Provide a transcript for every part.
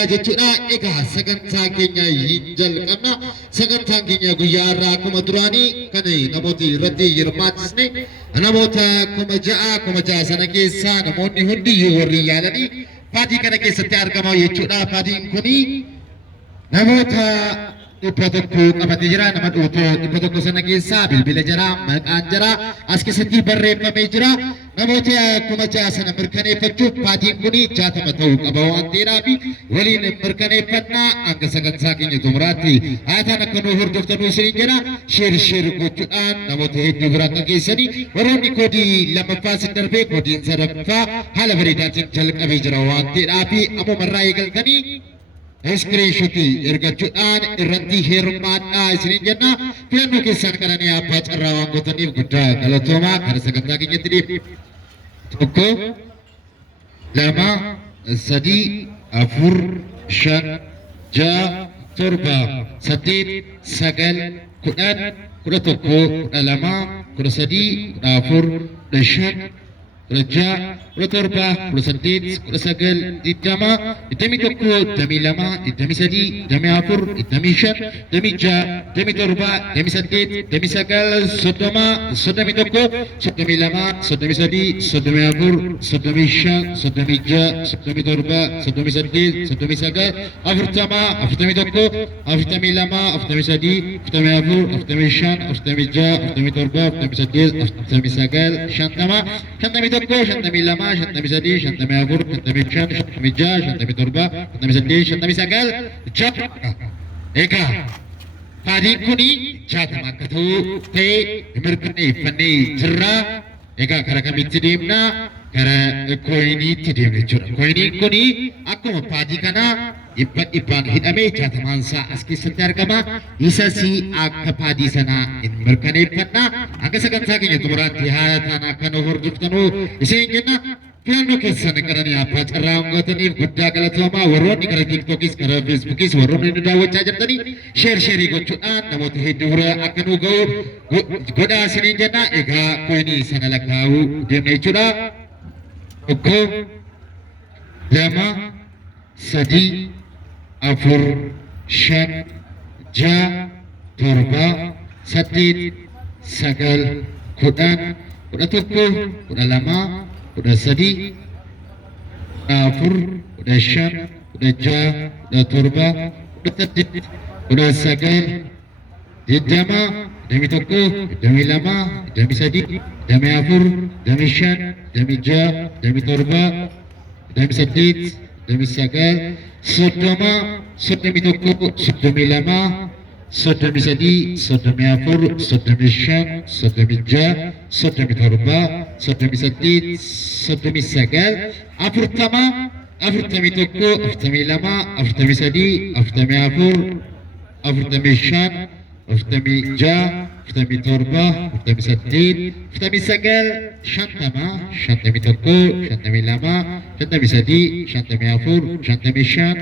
jechuudha. Egaa sagantaa keenya jalqabna. Sagantaan keenya guyyaa irraa akkuma duraanii kan namoota irratti hirmaachisne namoota kuma ja'a sana keessaa namoonni hundi warri yaalanii paartii kana keessatti argamu jechuudha. Paartiin kuni namoota dhibba tokko qabatee jira. Nama dhibba tokko sana keessaa bilbila jira, maqaan jira, as keessatti barreeffamee jira. Namoota kuma ja'a sana mirkaneeffachuuf paartiin kuni 60 ta'uu qaba waan ta'eedhaaf waliin mirkaneeffannaa hanga sagantaa keenya xumuraatti haataan akka nu hordoftan isin jedha. Sheer gochuudhaan namoota hedduu bira akka geessanii warroonni koodii lammaffaa sin darbee koodiin sadaffaa haala bareedaatiin jalqabee jira waan ta'eedhaaf ammumarraa eegaltanii iskiriinshotii ergachuudhaan irratti hirmaadhaa isiniin jenna. Filannoo keessaan qananii abbaa carraa waan gootaniif guddaa galatoomaa. Kana sagantaa keenyatti dhiif tokko lama sadii afur shan ja'a torba saddeet sagal kudhan kudha tokko kudha lama kudha sadii kudha afur kudha shan kudha ja'a kudha torba kudha saddeet kudha sagal digdama digdamii tokko digdamii lama digdamii sadii digdamii afur digdamii shan digdamii ja'a digdamii torba digdamii saddeet digdamii sagal soddoma soddomii tokko soddomii lama soddomii sadii soddomii afur soddomii shan soddomii ja'a soddomii torba soddomii saddeet soddomii sagal afurtama afurtamii tokko afurtamii lama afurtamii sadii afurtamii afur afurtamii shan afurtamii ja'a afurtamii torba afurtamii saddeet afurtamii sagal shantama shantamii tokko shantamii lama shantamii sadii shantamii afur shantamii shan shantamii ja'a shantamii torba shantamii saddeet shantamii sagal ja'a. Egaa paartiin kuni 60 akka ta'u ta'ee mirkaneeffannee jirra. Egaa karaa kamitti deemna? Karaa kooyiniitti deemna jechuudha. Kooyiniin kuni akkuma paartii kanaa dhibbaan hidhamee 60 isaa as keessatti argama. Isas akka paartii sanaa hin mirkaneeffannaa. Akka sagantaa keenya xumuraatti haala taana akka nu hordoftanuu isin jenna. Filannoo keessan qananii abbaa carraa gootaniif guddaa galatoomaa. Warroonni karaa tiiktookis karaa feesbuukis warroonni nu daawwachaa jirtanii sheerii gochuudhaan namoota hedduu bira akka nu ga'u godhaa isiniin jenna. Egaa kooyinii sana lakkaa'uu deemna jechuudha. Tokko lama sadii afur shan ja'a torba saddeet sagal kudhan kudha tokko kudha lama kudha sadii kudha afur kudha shan kudha ja'a kudha torba kudha saddeet kudha sagal digdama digdamii tokko digdamii lama digdamii sadii digdamii afur digdamii shan digdamii ja'a digdamii torba digdamii saddeet digdamii sagal soddoma soddomii tokko soddomii lama soddomii sadii soddomii afur soddomii shan soddomii ja'a soddomii torba soddomii saddeet soddomii sagal afurtama afurtamii tokko afurtamii lama afurtamii sadii afurtamii afur afurtamii shan afurtamii ja'a afurtamii torba afurtamii saddeet afurtamii sagal shantama shantamii tokko shantamii lama shantamii sadii shantamii afur shantamii shan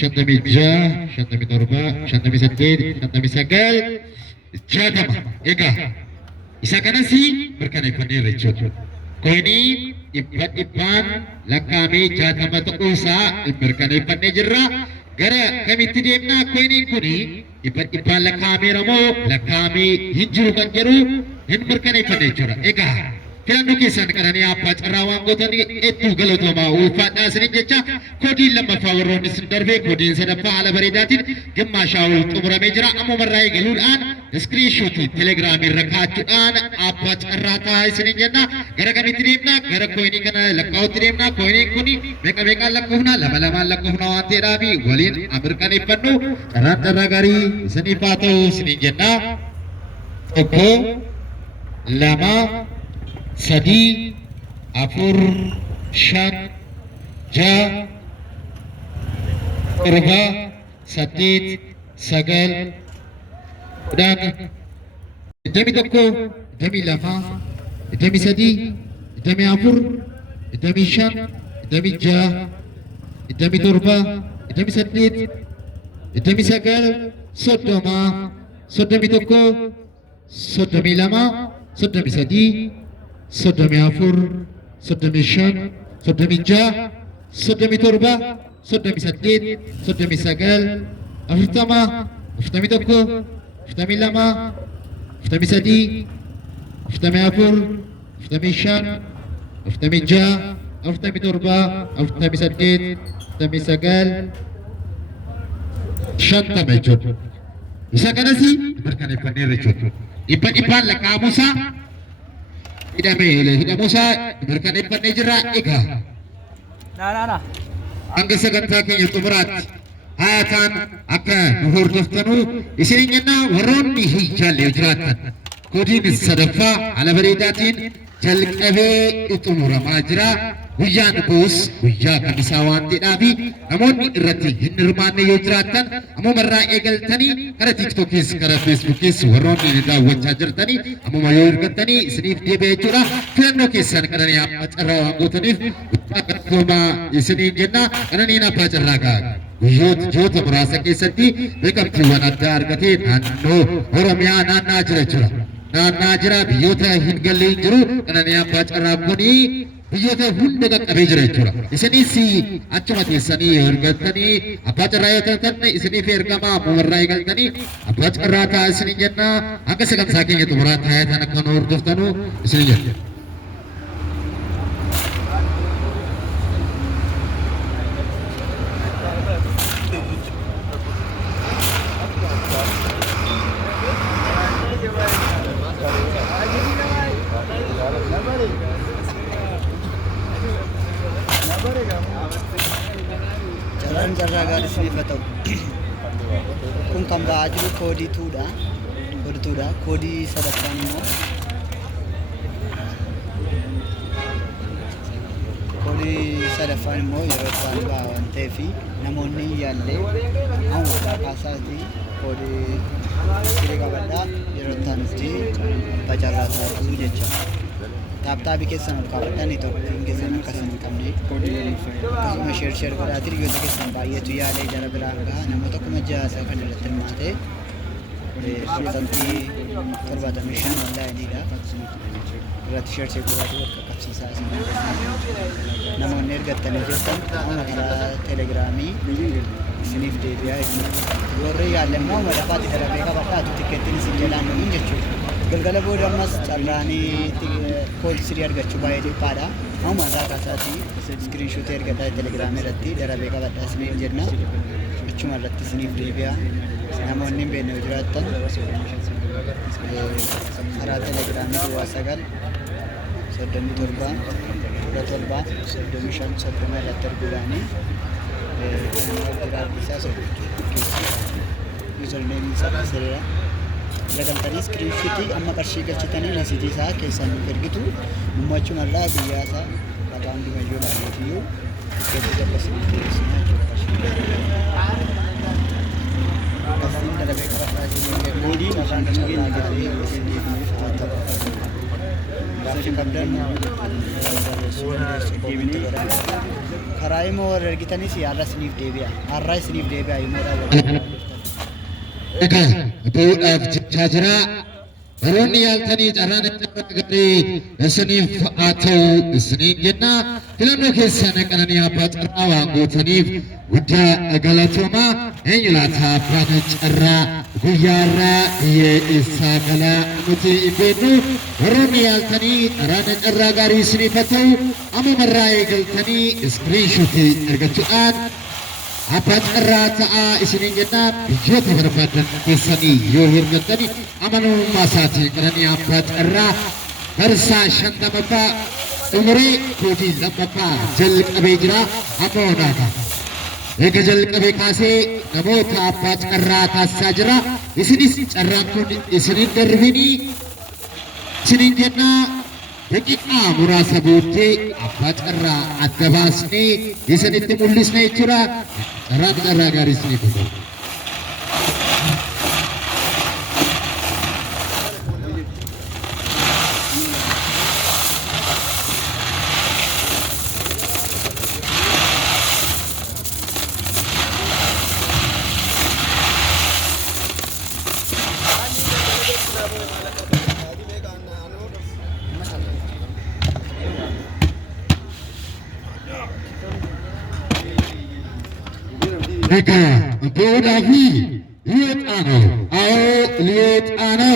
shantamii ja'a shantamii torba shantamii saddeet shantamii sagal jaatama. Egaa isa kanas mirkaneeffanneerra jechuudha. Kooyinii dhibbaan lakkaa'amee 60 ta'uu isaa mirkaneeffannee jirra. Gara kamitti deemna? Kooyiniin kuni dhibbaan lakkaa'ameera moo lakkaa'amee hin jiru kan jedhu hin mirkaneeffanne jechuudha. Egaa filannoo keessan qananii abbaa carraa waan gootanii hedduu galatoomaa. Ulfaadhaa isiniin jecha koodiin lammaffaa warroonni sin darbee koodiin sadaffaa haala bareedaatiin gimmaashaa ol xumuramee jira. Ammumarraa eegaluudhaan iskiriinshotii telegiraamii irra kaa'achuudhaan abbaa carraa ta'aa isiniin jenna. Gara kamitti deemna? Gara kooyinii kana lakkaa'utti deemna. Kooyiniin kuni meeqaan lakkoofna? Lamaan lakkoofna waan ta'eedhaaf waliin mirkaneeffannu. Carraa gaarii isiniif haa ta'u isiniin jenna. Tokko lama sadii afur shan ja'a torba saddeet sagal kudhan digdamii tokko digdamii lama digdamii sadii digdamii afur digdamii shan digdamii ja'a digdamii torba digdamii saddeet digdamii sagal soddoma soddomii tokko soddomii lama soddomii sadii soddomii afur soddomii shan soddomii ja'a soddomii torba soddomi saddeet, soddomi sagal, afurtama, afurtamii tokko, afurtamii lama, afurtamii sadii, afurtamii afur, afurtamii shan, afurtamii jaha, afurtamii torba, afurtamii saddeet, afurtamii sagal, shantama jechuudha. Isa kanas mirkaneeffanneerra jechuudha. Dhibba dhibbaan lakkaa'amuusaa hidhamuusaa mirkaneeffannee jirra. Egaa hanga sagantaa keenya xumuraatti haataan akka nu hordoftanuu isin jennaa warroonni hin jaalle jiraattan koodiin sadaffaa haala bareedaatiin jalqabee xumuramaa jira. Guyyaan kunis guyyaa kamisaa waan ta'eef namoonni irratti hin hirmaanne yoo jiraattan ammuma irraa eegaltanii karaa tiiktookis karaa feesbuukis warroonni daawwachaa jirtanii ammuma yoo ergattanii isiniif deebi'ee jechuudha. Filannoo keessan qananii abbaa carraa waan gootaniif guddaa galatoomaa isiniin jenna. Qananiin abbaa carraa ga'a. Guyyoota muraasa keessatti beekamtiiwwan addaa argatee naannoo Oromiyaa naannaa jira jechuudha. Naannaa jira biyyoota hin galle hin jiru. Qananii abbaa carraa kunii biyyoota hunda qaqqabee jira jechuudha. Isinis achuma teessanii ergattanii abbaa carraa yoo taatan isiniif ergamaa ammumarraa eegaltanii abbaa carraa ta'a isiniin jenna. Akka sagantaa keenya xumuraa taa'eetan akka nu hordoftanuu isiniin jenna. Jarraa gaarii isiniif haa ta'u. Kun kan ba'aa jiru koodii tuudha. Koodii sadaffaan immoo yeroo isaan ba'aa waan ta'eef namoonni yaallee amma kaasaatii koodii siree qabadhaa yeroo itti abbaa carraa taatu jecha. Taaptaabii keessan ol kaawwadhanii Itoophiyaan keessan akkasuma hin qabne akkasuma sheer godhaatii hiriyoota keessan baay'eetu yaalee jara biraan gaha namoota 6,000 kan irratti hirmaate piroosantii 75 onlaayiniidha irratti sheer godhaatii wal qaqqabsiisaa isin namoonni ergattanii jirtan amma karaa teelegiraamii isiniif deebi'aa warri yaalle immoo madafaatti darabee qabadhaatu tikkeettiin isin jalaan nuun jechuudha. Galgala booda ammas carraanii koodii sirii argachuu baay'ee dhiphaadha. Amma isaa kaasaatii iskiriinshuutii ergadhaa teelegiraamii irratti darabee qabadhaa isiniin jenna. Achuma irratti isiniif deebi'aa. Namoonni hin beekne yoo jiraattan karaa teelegiraamii 9-37-17-35 irratti arguudhaanii isaa yuuzarneemii isaa sirriidha. Dagaltanii iskiriinshuutii amma qarshii galchitanii risiitii isaa keessan ergitu ummachumarraa guyyaa isaa qaxaan dimayyoo laalleetiyyuu tikkeetti tokko isiniif dhiyeessinaa jechuudha. Akkasiin darabee qabadhaa isiniin jenna carraan carraa gaarii isiniif haa ta'u. Gaafii qabdan karaa immoo warra ergitanis har'a isiniif deebi'a. Har'a isiniif deebi'a immoo daawwadha. Egaa ba'uudhaaf jechaa jira. Baroonni yaaltanii carraan itti gaarii isiniif haa ta'u isiniin jenna. Filannoo keessan qananii abbaa carraa waan gootaniif guddaa galatoomaa. Eenyu laata abbaan carraa guyyaarraa biyyee isaa galaa nuti hin beeknu. Baroonni yaaltanii carraa gaarii isiniif haa ta'u ammumarraa eegaltanii iskiriinshuutii ergachuudhaan abbaa carraa ta'aa isiniin jenna. Biyyoota barbaadan keessanii yoo hirmattanii amanamummaa isaatiin qananii abbaa carraa barsaa 50ffaa umuree koodii 2ffaa jalqabee jira. Amma onaata eega jalqabee kaasee namoota abbaa carraa taasisaa jira. Isinis carraan kun isiniin darbinii isiniin jenna. Daqiiqaa muraasa booddee abbaa carraa adda baasnee isinitti mul'isna jechuudha. Carraa gaarii isiniif haa ta'u. Eka, bodafi, lietano, ao lietano.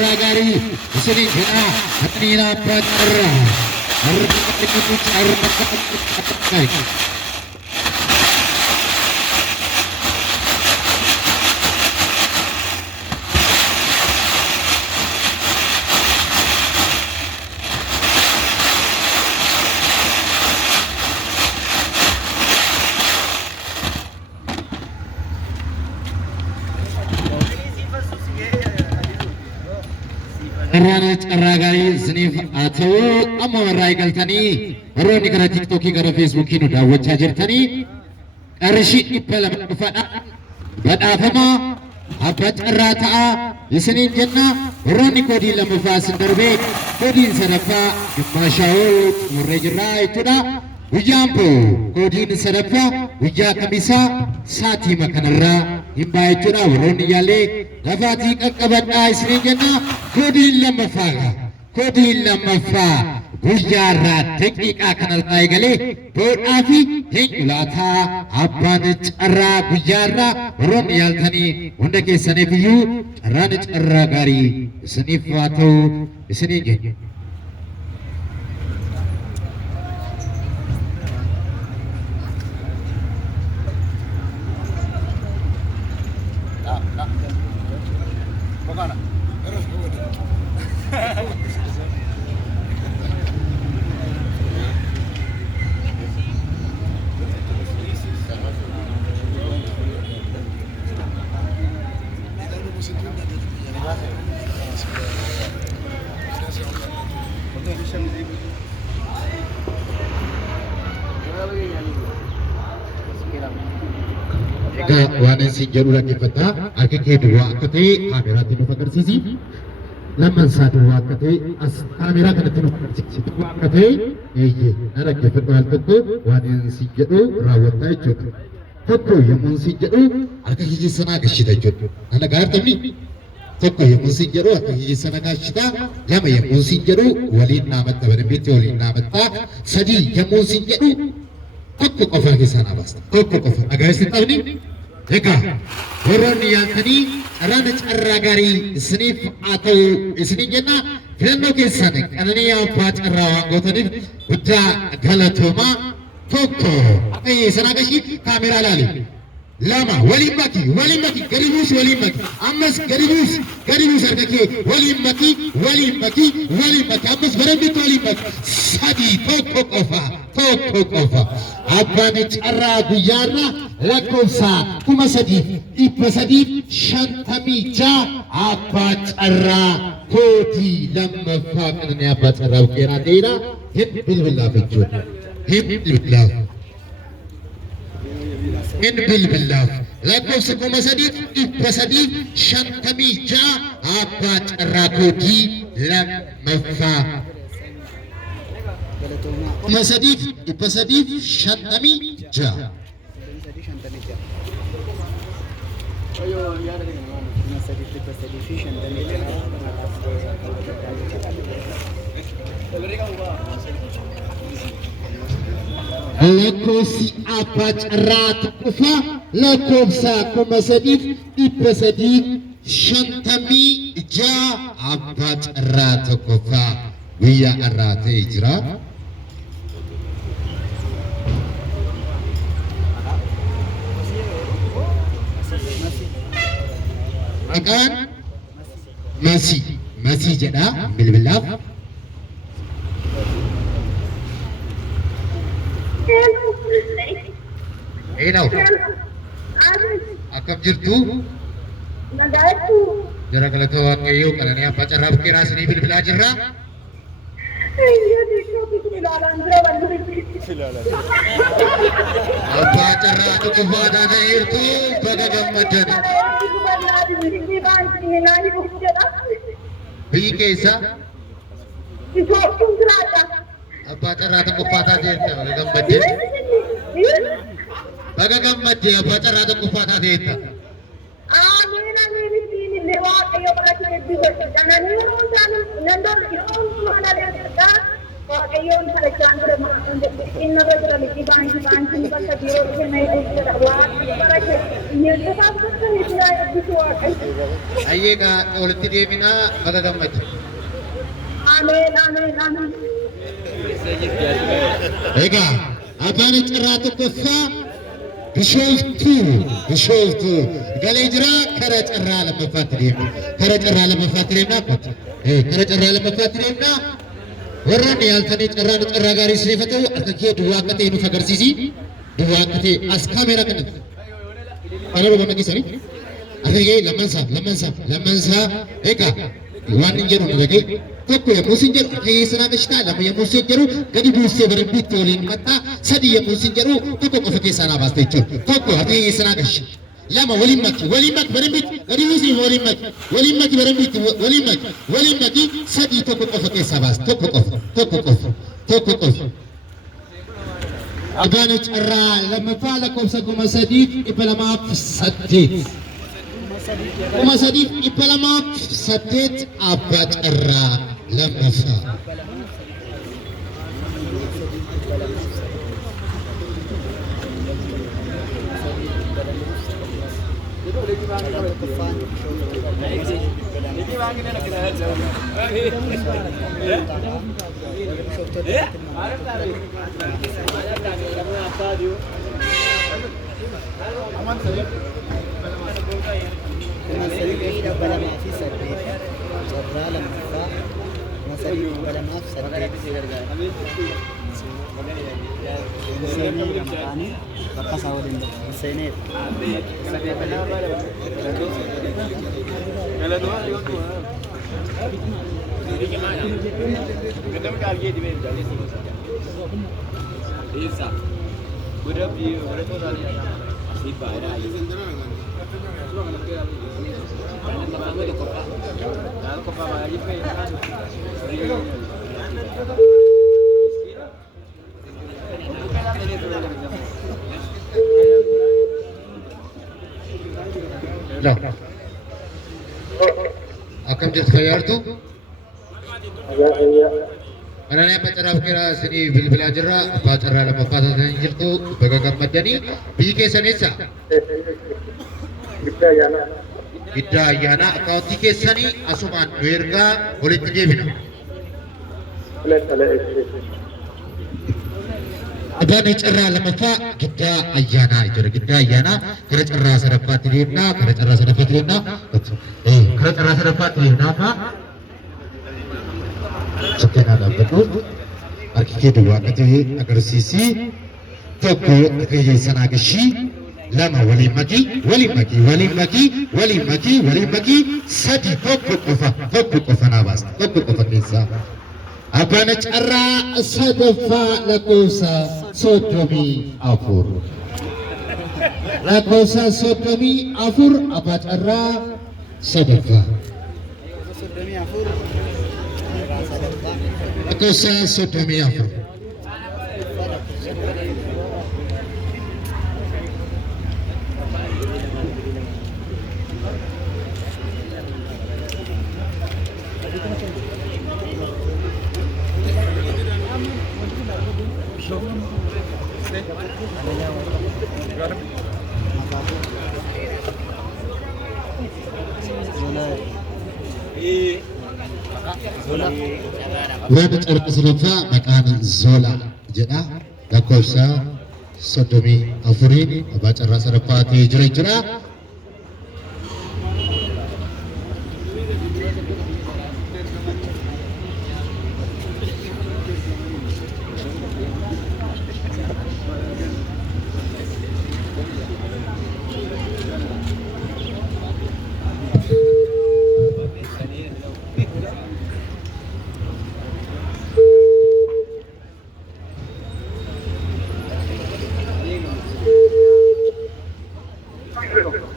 Ragari, sini kena hatnina patra. Ragari sniff atau amma warrai galtani roni gara tiktoki gara facebooki nu daawwachaa jirtanii qarshii dhibba lama dhufadha badhaafama abbaa carraa ta'a isiniin jenna roni koodii lammaffaa isin darbee koodiin sadaffaa gimmaashaa'oo xumurree jirraa jechuudha. Guyyaan boo koodiin sadaffaa guyyaa kamisaa saatii kanarraa hin ba'a jechuudha. Warroonni yaallee lafaatii qaqqabadhaa isiniin jenna koodiin lammaffaa guyyaarraa daqiiqaa kanarraa eegalee boodhaa fi heenyulaataa abbaan carraa guyyaarraa warroonni yaaltanii hunda keessaniif iyyuu carraan carraa gaarii isiniif haa ta'u isiniin jenna. Waan isin jedhu dhaggeeffattaa harka kee duwwaa akka ta'e kaameraatti nuuf agarsiisi. Lamman isaa duwwaa akka ta'e as kaameraa kanatti nuuf agarsiisi. Duwwaa akka ta'e eeyyee na dhaggeeffadhu al tokko waan isin jedhu raawwattaa jechuudha. Tokko yommuu isin jedhu harka kee sanaa gashita jechuudha. Ana gaartamni tokko yommuu isin jedhu harka kee sanaa gashita. Lama yommuu isin jedhu waliin naamatta badambiitti waliin naamatta. Sadii yommuu isin jedhu tokko qofa keessaa naamasta. Tokko qofa dhagaa'isiin qabni. Eka, warroonni yaaltanii carraa gaarii isiniif haa ta'u isiniin jenna. Filannoo keessan qananii abbaa carraa waan gootaniif guddaa galatoomaa. Tokko akka sanaa gashii kaameraa ilaali. Lama waliin maki gadi buusi waliin maki ammas gadi buusi harka kee waliin maki ammas barambitti waliin maki. Sadii tokko qofa abbaan carraa guyyaarraa lakkoofsa 3,356 abbaa carraa koodii lammaffaa qananii abbaa carraa buqqeenaa ta'edha. Hin bilbilaaf jechuudha. Hin bilbilaaf lakkoofsa 3,356 abbaa carraa koodii lammaffaa 3,356. Lakkoofsi abbaa carraa tokkoffaa lakkoofsa 3,356 abbaa carraa tokkoffaa guyyaa irraa ta'ee jira. Maqaan Masii jedha bilbilaaf. Eenaw akkam jirtu? Jara galata waaqayyoo qananii abbaa carraa buqqeenaa isinii bilbilaa jirra. Abbaa carraa tokkoffaa taataniirtu baga gammaddan. Biyyi keessa abbaa carraa tokkoffaa taateetta baga gammadde. Baga gammadde abbaa carraa tokkoffaa taateetta. waaqayyoon kadhachaan ture inni irra jira liqii baankiin bakka biiroo dhufe na eeguudha waaqni bara kee hiyyeessotaaf bakka hidhaa eebbisu waaqayyo. Ayyeegaa walitti deebinaa baga gammadu. Ameen ameen ameen. Egaa abbaan carraa tokkoffaa Bishooftuu galee jira karaa carraa lammaffaatti deemna. Karaa carraa lammaffaatti deemnaa qotu. Karaa carraa lammaffaatti deemnaa. Warreen yaaltanii carraa gaarii siif ta'u akka kee duwwaa akka ta'e nuuf agarsiisi. Duwwaa akka ta'e as kaameeraa kanatti. Kana roba nagisanii. Akka kee lammansaa. Egaa waan hin jedhu dhagee tokko yommuu sin jedhu akka yeessanaa gashitaa lama yommuu sin jedhu gadi buusee bareeddiitti waliin maxxaa sadii yommuu sin jedhu tokko qofa keessaa naa baasta jechuudha. Tokko akka yeessanaa gashi. Lama waliin maki bareeddiitti gadi buusee waliin maki bareeddiitti waliin maki sadii tokko qofa keessaa baasta. Tokko qofa. Abbaan carraa lammaffaa lakkoofsa 3,208. 3,208 abbaa carraa lammaffaa. Akkam jirtu fayyaartu? Anaan amma carraaf kira isinii bilbilaa jirra. Abbaa carraa lammaffaa taatanii jirtu baga gammaddanii. Biyyi keessan eessa? Giddaa ayyaanaa. Akkaawuntii keessanii asumaan nu ergaa walitti deebina. Abbaan carraa lammaffaa giddaa ayyaanaa jira. Giddaa ayyaanaa gara carraa sadaffaatti deemnaa. Gara carraa sadaffaatti deemnaa. Sekian dhaabbadhu harki kee duwwaa akka ta'e agarsiisi. Tokko akka yeessan agashii lama waliin makii sadi tokko qofa naa baasta. Tokko qofa keessaa abbaan carraa sadaffaa lakkoofsa 34. Lakkoofsa 34 abbaa carraa sadaffaa. Lakkoofsa 34. Waan carraa sadaffaa maqaan Zoolaa jedha. Lakkoofsa 34 abbaa carraa sadaffaa ta'ee jira.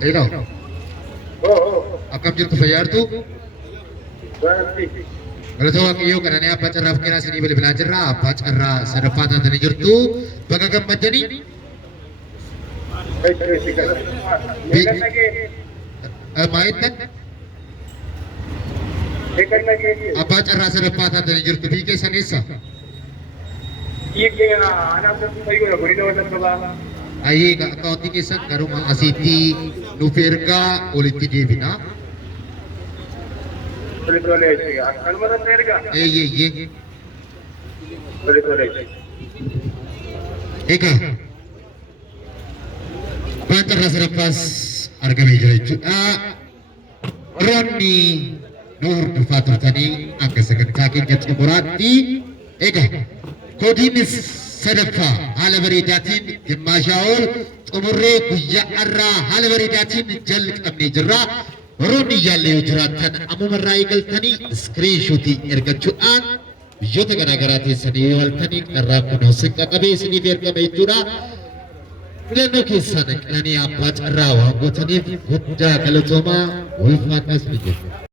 Eno, akkam jirtu fayyaartu? Galata Waaqayyoo kadhannee abbaa carraaf kennaa isinii bilbilaa jirra. Abbaa carraa sadaffaa taatanii jirtu. Baga gammaddanii. Maayittan? Abbaa carraa sadaffaa taatanii jirtu. Biyyi keessan eessa? Ayyee akkaawuntii keessan garuma asitti nuuf ergaa olitti deebina. Eeyyee. Egaa abbaan carraa sadaffaas argamee jira jechuudha. Warroonni nu hordofaa turtanii akka sagantaa keenya xumuraatti egaa koodiinis sadaffaa haala bareedaatiin Gimmaashaa ol xumurree guyyaa har'aa haala bareedaatiin jalqabnee jirra. Warroonni yaallee yoo jiraattan ammumarraa eegaltanii iskiriinshotii ergachuudhaan biyyoota garaagaraa teessanii waltanii qarraa kunoo siqqa qabee isiniif ergame jechuudha. Filannoo keessaan qananii abbaa carraa waan gootaniif guddaa galatoomaa ulfaadhaas ni jiru.